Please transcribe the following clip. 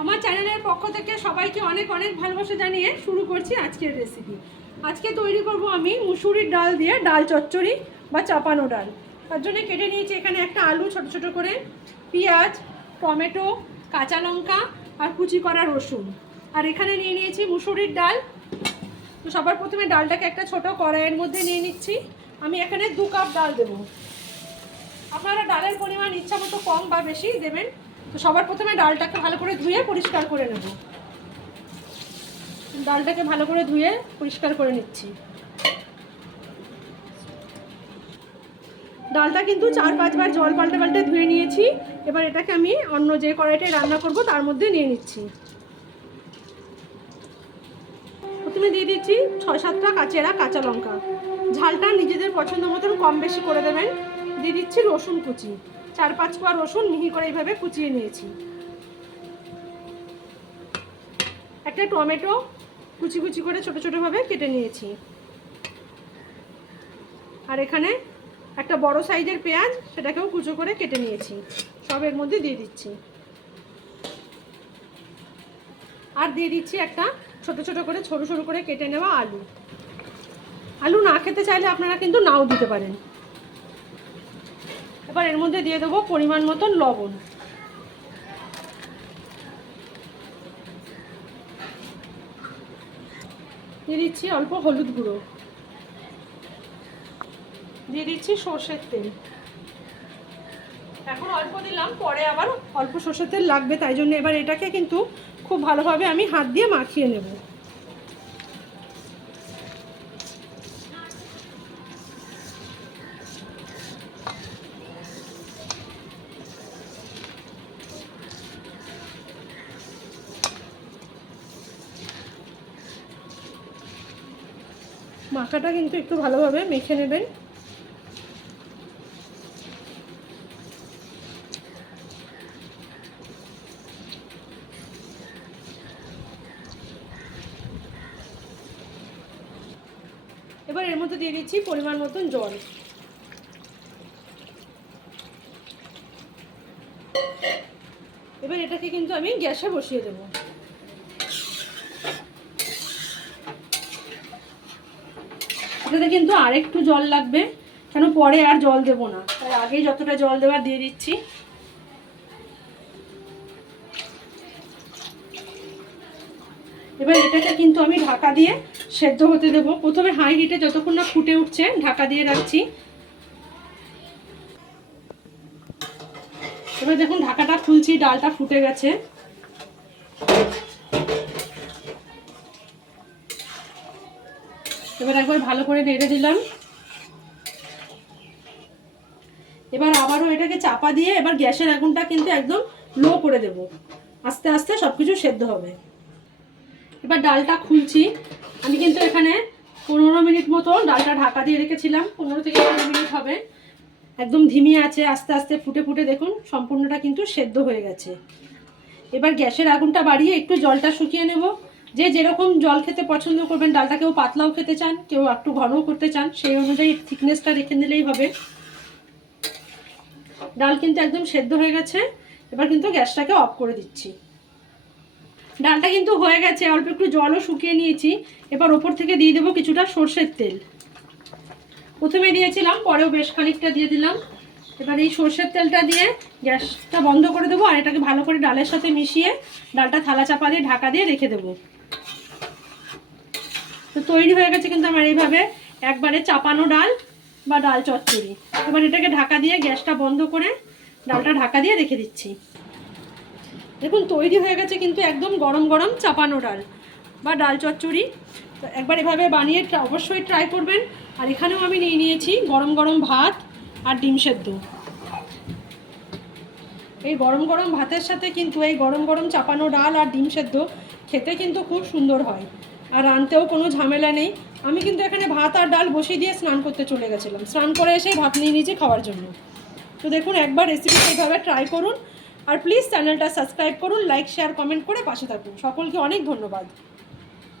আমার চ্যানেলের পক্ষ থেকে সবাইকে অনেক অনেক ভালোবাসা জানিয়ে শুরু করছি আজকের রেসিপি। আজকে তৈরি করব আমি মুসুরির ডাল দিয়ে ডাল চচ্চড়ি বা চাপানো ডাল। তার জন্য কেটে নিয়েছি এখানে একটা আলু ছোট ছোট করে, পেঁয়াজ, টমেটো, কাঁচা লঙ্কা আর কুচি করা রসুন। আর এখানে নিয়ে নিয়েছি মুসুরির ডাল। তো সবার প্রথমে ডালটাকে একটা ছোট কড়াইয়ের মধ্যে নিয়ে নিচ্ছি। আমি এখানে 2 কাপ ডাল দেবো। আপনারা ডালের পরিমাণ ইচ্ছা মতো কম বা বেশি দেবেন। তো সবার প্রথমে ডালটাকে ভালো করে ধুয়ে পরিষ্কার করে নেব। ডালটাকে ভালো করে ধুয়ে পরিষ্কার করে নিচ্ছি। ডালটা কিন্তু 4-5 বার জল পাল্টে পাল্টে ধুয়ে নিয়েছি। এবার এটাকে আমি অন্য যে কড়াইটায় রান্না করব তার মধ্যে নিয়ে নিচ্ছি। প্রথমে দিয়ে দিচ্ছি 6-7টা কাঁচা লঙ্কা। ঝালটা নিজেদের পছন্দ মতন কম বেশি করে দেবেন। দিয়ে দিচ্ছি রসুন কুচি, 4-5 কোয়া রসুন মিহি করে এইভাবে কুচিয়ে নিয়েছি। একটা টমেটো কুচি কুচি করে ছোট ছোটোভাবে কেটে নিয়েছি। আর এখানে একটা বড় সাইজের পেঁয়াজ, সেটাকেও কুচো করে কেটে নিয়েছি। সব এর মধ্যে দিয়ে দিচ্ছি। আর দিয়ে দিচ্ছি একটা ছোট ছোট করে সরু সরু করে কেটে নেওয়া আলু। আলু না খেতে চাইলে আপনারা কিন্তু নাও দিতে পারেন। এবার এর মধ্যে দিয়ে দেবো পরিমাণ মতন লবণ। দিয়ে দিচ্ছি অল্প হলুদ গুঁড়ো। দিয়ে দিচ্ছি সর্ষের তেল। এখন অল্প দিলাম, পরে আবার অল্প সর্ষের তেল লাগবে, তাই জন্য এবার এটাকে কিন্তু খুব ভালোভাবে আমি হাত দিয়ে মাখিয়ে নেব। মাখাটা কিন্তু একটু ভালোভাবে মেখে নেবেন। এবার এর মধ্যে দিয়ে দিচ্ছি পরিমাণ মতন জল। এবার এটাকে কিন্তু আমি গ্যাসে বসিয়ে দেব। এটাতে কিন্তু আরেকটু জল লাগবে, কেন পরে আর জল দেব না, তাই আগে যতটা জল দেওয়ার দিয়ে দিচ্ছি। এবার এটাকে কিন্তু আমি ঢাকা দিয়ে সেদ্ধ হতে দেব। প্রথমে হাই হিটে যতক্ষণ না ফুটে উঠছে ঢাকা দিয়ে রাখছি। এবার দেখুন ঢাকাটা খুলছি, ডালটা ফুটে গেছে। এবার একবার ভালো করে নেড়ে দিলাম। এবার আবারও এটাকে চাপা দিয়ে এবার গ্যাসের আগুনটা কিন্তু একদম লো করে দেব। আস্তে আস্তে সব কিছু সেদ্ধ হবে। এবার ডালটা খুলছি। আমি কিন্তু এখানে 15 মিনিট মতো ডালটা ঢাকা দিয়ে রেখেছিলাম। 15 থেকে 20 মিনিট হবে। একদম ধিমি আছে, আস্তে আস্তে ফুটে ফুটে দেখুন সম্পূর্ণটা কিন্তু সেদ্ধ হয়ে গেছে। এবার গ্যাসের আগুনটা বাড়িয়ে একটু জলটা শুকিয়ে নেব। যে যেরকম জল খেতে পছন্দ করবেন, ডালটা কেউ পাতলাও খেতে চান, কেউ একটু ঘনও করতে চান, সেই অনুযায়ী থিকনেসটা রেখে নিলেই হবে। ডাল কিন্তু একদম সেদ্ধ হয়ে গেছে। এবার কিন্তু গ্যাসটাকে অফ করে দিচ্ছি। ডালটা কিন্তু হয়ে গেছে, অল্প একটু জলও শুকিয়ে নিয়েছি। এবার ওপর থেকে দিয়ে দেবো কিছুটা সর্ষের তেল। প্রথমে দিয়েছিলাম, পরেও বেশ খানিকটা দিয়ে দিলাম। এবার এই সর্ষের তেলটা দিয়ে গ্যাসটা বন্ধ করে দেবো আর এটাকে ভালো করে ডালের সাথে মিশিয়ে ডালটা থালা চাপা দিয়ে ঢাকা দিয়ে রেখে দেবো। তো তৈরি হয়ে গেছে কিন্তু আমার এইভাবে একবারে চাপানো ডাল বা ডাল চচ্চড়ি। এবার এটাকে ঢাকা দিয়ে গ্যাসটা বন্ধ করে ডালটা ঢাকা দিয়ে রেখে দিচ্ছি। দেখুন তৈরি হয়ে গেছে কিন্তু একদম গরম গরম চাপানো ডাল বা ডাল চচ্চড়ি। তো একবার এভাবে বানিয়ে অবশ্যই ট্রাই করবেন। আর এখানেও আমি নিয়ে নিয়েছি গরম গরম ভাত আর ডিম সেদ্ধ। এই গরম গরম ভাতের সাথে কিন্তু এই গরম গরম চাপানো ডাল আর ডিম সেদ্ধ খেতে কিন্তু খুব সুন্দর হয়। আর রানতেও কোনো ঝামেলা নেই। আমি কিন্তু এখানে ভাত আর ডাল বসিয়ে দিয়ে স্নান করতে চলে গেছিলাম। স্নান করে এসে ভাত নিয়ে নিয়েছি খাওয়ার জন্য। তো দেখুন একবার রেসিপি এইভাবে ট্রাই করুন। আর প্লিজ চ্যানেলটা সাবস্ক্রাইব করুন, লাইক শেয়ার কমেন্ট করে পাশে থাকুন। সকলকে অনেক ধন্যবাদ।